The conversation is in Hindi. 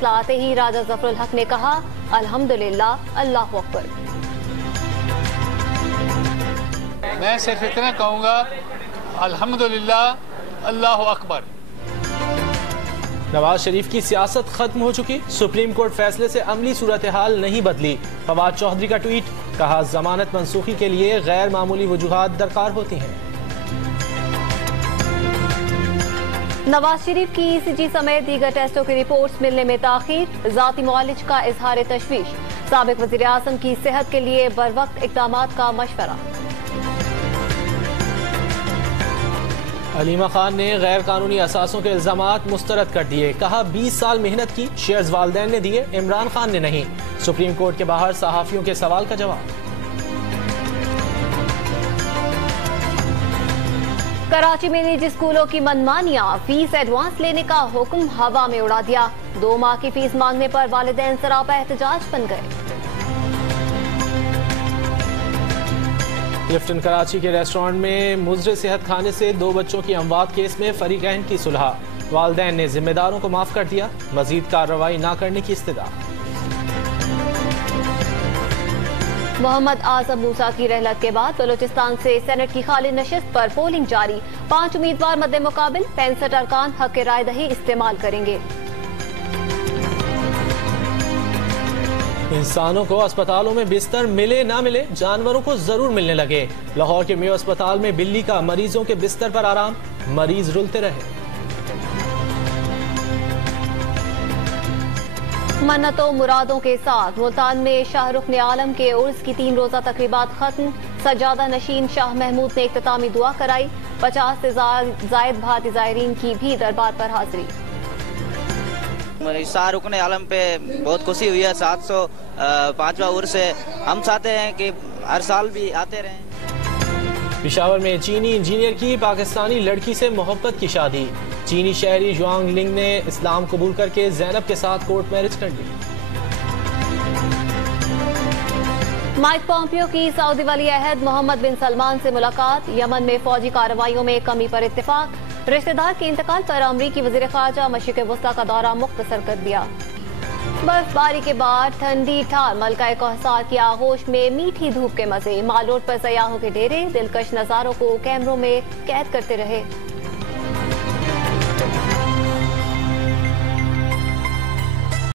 फैसला आते ही राजा जफरुल हक ने कहा, अल्हम्दुलिल्लाह, अल्लाहु अकबर। मैं सिर्फ इतना कहूँगा, अल्हम्दुलिल्लाह, अल्लाहु अकबर। नवाज शरीफ की सियासत खत्म हो चुकी, सुप्रीम कोर्ट फैसले से अमली सूरत हाल नहीं बदली। फवाद चौधरी का ट्वीट, कहा जमानत मनसूखी के लिए गैर मामूली वजूहात दरकार होती हैं। नवाज शरीफ की ईसीजी समेत दीगर टेस्टों की रिपोर्ट्स मिलने में ताखीर, जाती मुआलिज का इजहार तशवीश, साबिक वज़ीर आज़म की सेहत के लिए बरवक्त इक़दामात का मशवरा। हलीमा खान ने गैर कानूनी असासों के इल्जामात मुस्तरद कर दिए, कहा 20 साल मेहनत की, शेयर्स वालदैन ने दिए, इमरान खान ने नहीं। सुप्रीम कोर्ट के बाहर सहाफियों के सवाल का जवाब। कराची में निजी स्कूलों की मनमानियां, फीस एडवांस लेने का हुक्म हवा में उड़ा दिया। 2 माह की फीस मांगने पर वालिदैन सरापा एहतजाज बन गए। लिफ्टन कराची के रेस्टोरेंट में मुजरे सेहत खाने से 2 बच्चों की अमवात केस में फरीकैन की सुलह, वालिदैन ने जिम्मेदारों को माफ कर दिया, मजीद कार्रवाई न करने की इस्तदा। मोहम्मद आजम मूसा की रहलत के बाद बलूचिस्तान से सेनेट की खाली नशिस्त पर पोलिंग जारी, 5 उम्मीदवार मद्दे मुकाबिल, 65 अरकान हक राय दही इस्तेमाल करेंगे। इंसानों को अस्पतालों में बिस्तर मिले ना मिले, जानवरों को जरूर मिलने लगे। लाहौर के मेयो अस्पताल में बिल्ली का मरीजों के बिस्तर पर आराम, मरीज रुलते रहे। मन्नतों मुरादों के साथ मुल्तान में शाहरुख ने आलम के उर्स की 3 रोजा तकरीबात खत्म, सज्जादा नशीन शाह महमूद ने इख्तितामी दुआ कराई, 50 से जायद भारतीय ज़ायरीन की भी दरबार पर हाजिरी। शाहरुख ने आलम पे बहुत खुशी हुई है, 705वां उर्स है, हम चाहते हैं कि हर साल भी आते रहें। पिशावर में चीनी इंजीनियर की पाकिस्तानी लड़की से मोहब्बत की शादी, चीनी शहरी जुआंग लिंग ने इस्लाम कबूल करके जैनब के साथ कोर्ट मैरिज कर ली। माइक पॉम्पियो की सऊदी वली अहद मोहम्मद बिन सलमान से मुलाकात, यमन में फौजी कार्रवाइयों में कमी पर इत्तेफाक, रिश्तेदार के इंतकाल पर अमरीकी वज़ीर ख़ारजा मशरिक़ वस्ता का दौरा मुख्तसर कर दिया। बर्फबारी के बाद ठंडी ठार मलका कौसार की आगोश में मीठी धूप के मजे, माल रोड पर सयाहों के डेरे दिलकश नज़ारों को कैमरों में कैद करते रहे।